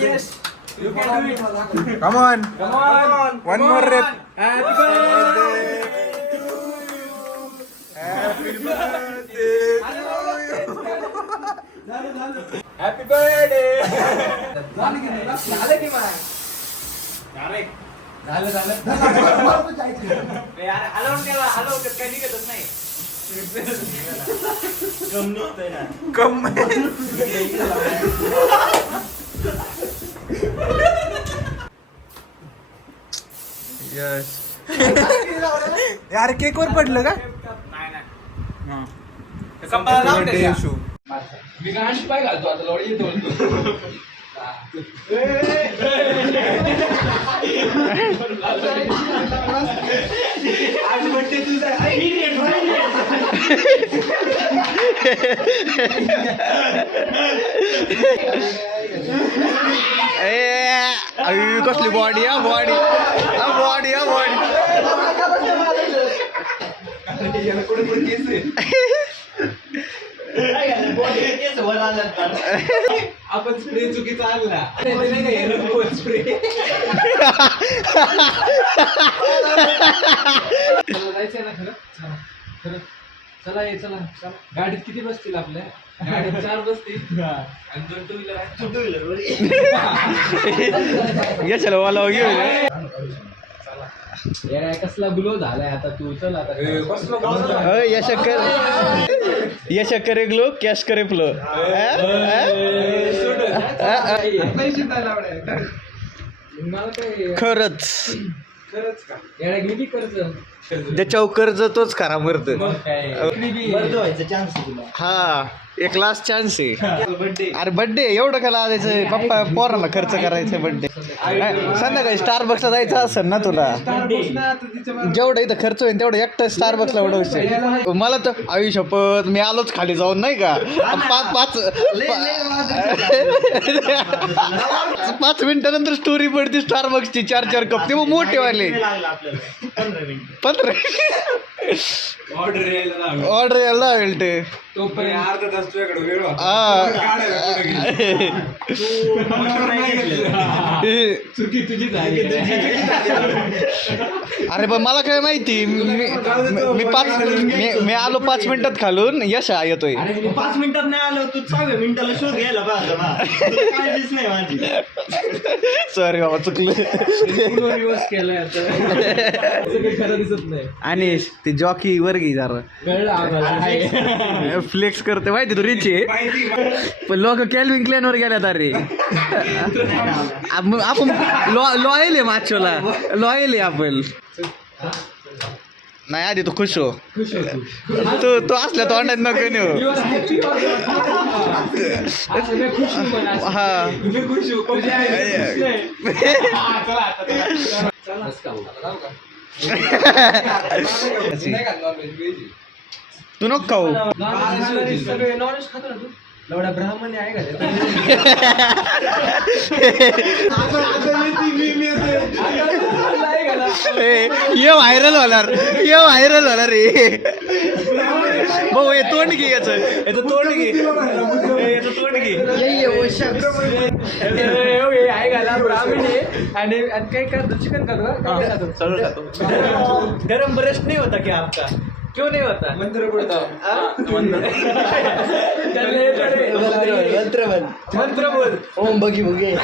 Yes. You can do it. Come on. Come on. One more rep. Happy birthday. Happy birthday to you. Happy birthday. झालं की मग? झालं. यार हलवून केला हलवतात काही निघतच नाही. कम यस यार केक वर पडलं का? कंपाला लावून Birthday द्या. issue. मी गाणी पाय घालतो आता लोडी येतो. आज बर्थडे तुझा कसली बॉडी बॉडी बॉडी आपण स्प्रे चुकीचा आणला स्प्रे जायचंय ना खरं चला गाडीत किती बसतील आपल्या गाडीत 4 बसतील आणि 2 टू व्हीलर ये चलो वाला हो गया काय कसला ग्लो झालाय आता तू चल आता ये शक्कर एक लो कॅश करे फ्लो मला काय खरंच का येड्या किती कर्ज ज्याच्यावर कर्ज तोच खरा मरत मग काय व्हायचं चान्स तुला. हा एक लास्ट चान्स आहे अरे बर्थडे एवढं काय लावायचं पप्पा पोराला खर्च करायचा बर्थडे संध्याकाळी स्टारबक्सला जायचं असेल ना तुला जेवढं इथं खर्च होईल तेवढं एकटं स्टारबक्सला उडवशील मला तर आयुष्यपत मी आलोच खाली जाऊन नाही का 5 मिनिटानंतर स्टोरी पडती स्टारबक्सची 4 कप ते मग मोठे वाले लागलं आपल्याला 15 ऑर्डर यायला ऑर्डर यायला लागेल ते तोपर्यंत अर्धा तास तुझ्याकडे वेळ चुकी तुझी झाली अरे पण मला काय माहिती मी आलो 5 मिनिटात खालून यश येतोय 5 मिनिटात नाही आलो तू 6व्या मिनिटाला शोध घ्यायला पाहिजे काळजीच नाही माझी. सॉरी बाबा चुकलं रिवर्स केलाय आता काही खरं दिसत नाही आणि ते जॉकी वर घे जरा कळलं आम्हाला फ्लेक्स करते माहिती तू रिच आहे पण लोक कॅल्विन क्लेन वर गेल्यात अरे आपण लॉयल आहे माचोला लॉयल आहे आपण नाही आधी तू खुश हो तू असल्या तोंडात नको नेऊ हा तू नको खाऊ सगळे नॉनव्हेज खातो ना तू लवडा ब्राह्मण आहे का ये व्हायरल होणार रे भाऊ हे तोंड घे याचं तोंड घे आहे घाला ब्राह्मण आहे आणि काही करतो चिकन खातो सगळं खातो गरम ब्रेस्ट नहीं होता क्या आपका? क्यों नहीं होता मंत्र बोलता मंत्र बोल ओम बगी बगी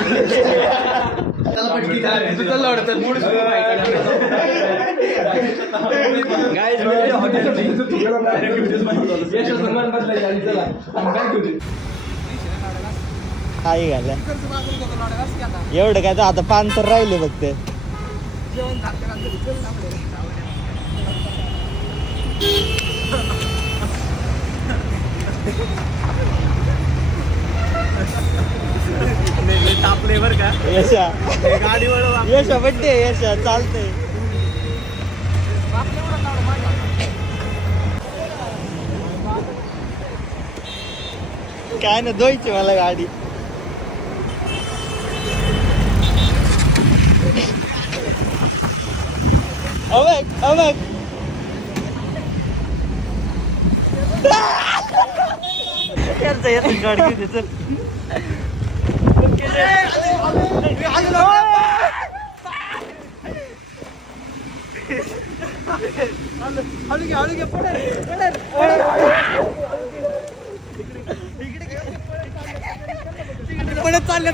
काय घाला एवढं काय तर आता 5 तर राहिले फक्त तापले बर का यशा गाडीवर यशा बड्डे यशा चालते काय ना धुवायची मला गाडी अबक गाडी चल पडत चालले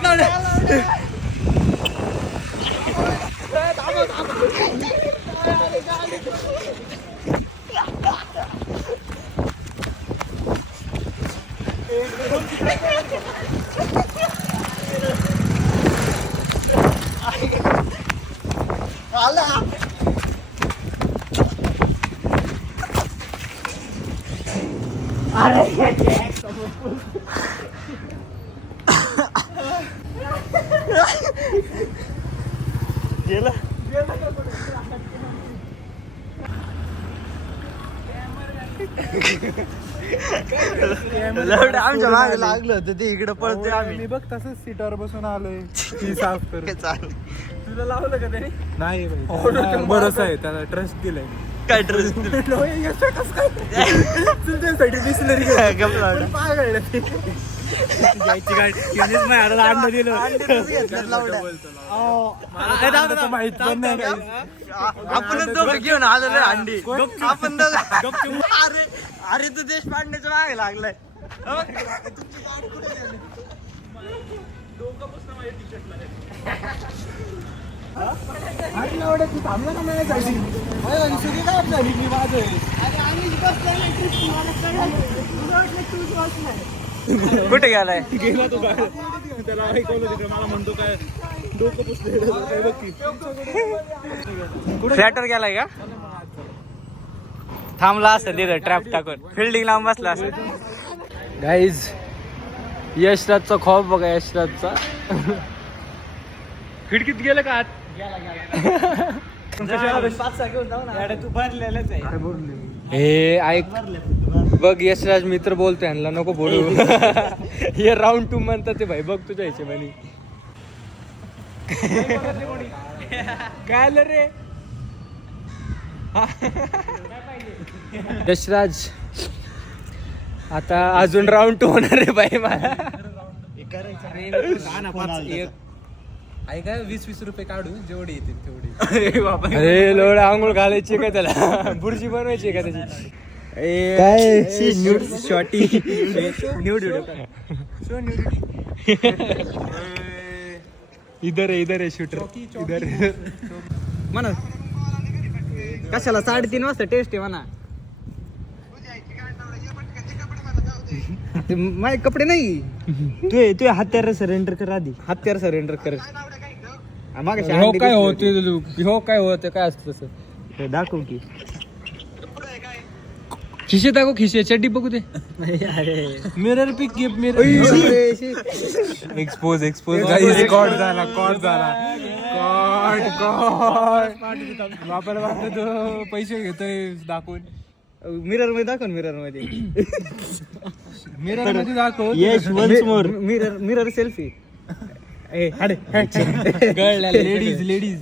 आमच्या मागे लागलं होतं ते इकडे पळतोय आम्ही. मी बघ तसंच सीटावर बसून आलोय ती साफ कर. तुला लावलं का त्याने? नाही भरोसा आहे त्याला, ट्रस्ट दिलाय. काय ट्रस्ट बिस्लरी घ्यायची गाडी घेऊनच माझ्या अंड दिलं. माहित पण नाही काही. आपणच दोघं घेऊन आलेलो आहे अंडी. आपण दोघं अरे अरे तू देशपांडेच्या मागे लागलाय. थांबला का नाही गाडी? सगळी काय झाली मी माझं कुठे गेलाय? गेला तो बाहेर. त्याला ऐकवलं तिकडे, मला म्हणतो काय डोकं पुसलं काय बघ की. फ्लॅटवर गेलाय का? थांबला असेल तिथं ट्रॅप टाकून, फिल्डिंग लावून बसला असेल. गाईज यशराजचा खॉप बघा, यशराजचा खिडकीत गेलं का आत? तू भरलेलंच आहे. हे ऐक बघ, यशराज मित्र बोलतोय, ह्यांना नको बोलू. हे राऊंड 2 म्हणतात ते भाई, बघ तुझ्या हिशोबाने. काय आलं रे? यशराज आता अजून राऊंड 2 होणार रे बाई मला. ऐका 20-20 रुपये काढू, जेवढे येतील तेवढे. अरे लोड आंघोळ घालायची का त्याला? बुर्जी बनवायची का त्याची? काय न्यूड शॉटी न्यूड इधर आहे शूटर, इधर म्हणा. कशाला 3:30 वाजता टेस्ट आहे म्हणा. माझे कपडे नाही. तू हत्यार सरेंडर कर आधी. हत्यार सरेंडर कर. हो काय होते, हो काय होते, काय असतं तसं दाखव की. खिशे दाखव, खिशे चड्डी बघू दे. मिरर पिक गिफ्ट, मिरर एक्सपोज कॉड झाला. बापाला वाटलं तो पैसे घेतोय दाखवून. मिरर मध्ये दाखव. मिरर मध्ये दाखव. Yash once more. Mirror selfie. Ladies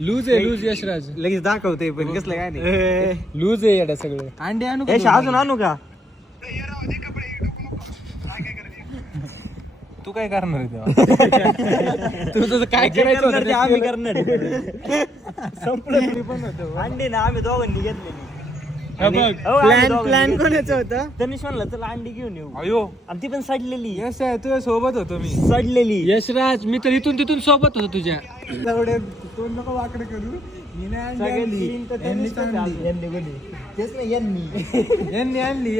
lose Yashraj लगेच दाखवते, पण कसलं काय नाही. लूज आहे याला सगळं. अंडे आणू का? यश अजून आणू का? तू काय करणार आहे तेव्हा? तू तुझं काय करायचं होतं ते आम्ही करणार. संपलं. अंडी ना आम्ही दोघांनी घेतलेली. प्लॅन कोणाचं होतं? तनिष म्हणलं चला अंडी घेऊन येऊ, अयो आणि ती पण सडलेली. यश आहे, तुझ्या सोबत होतो मी. सडलेली. यशराज मी तर इथून तिथून सोबत होतो तुझ्या. तोंड नको वाकडे करू. मी नाही आणली, यांनीच आणली. तेच नाही यांनी यांनी आणली.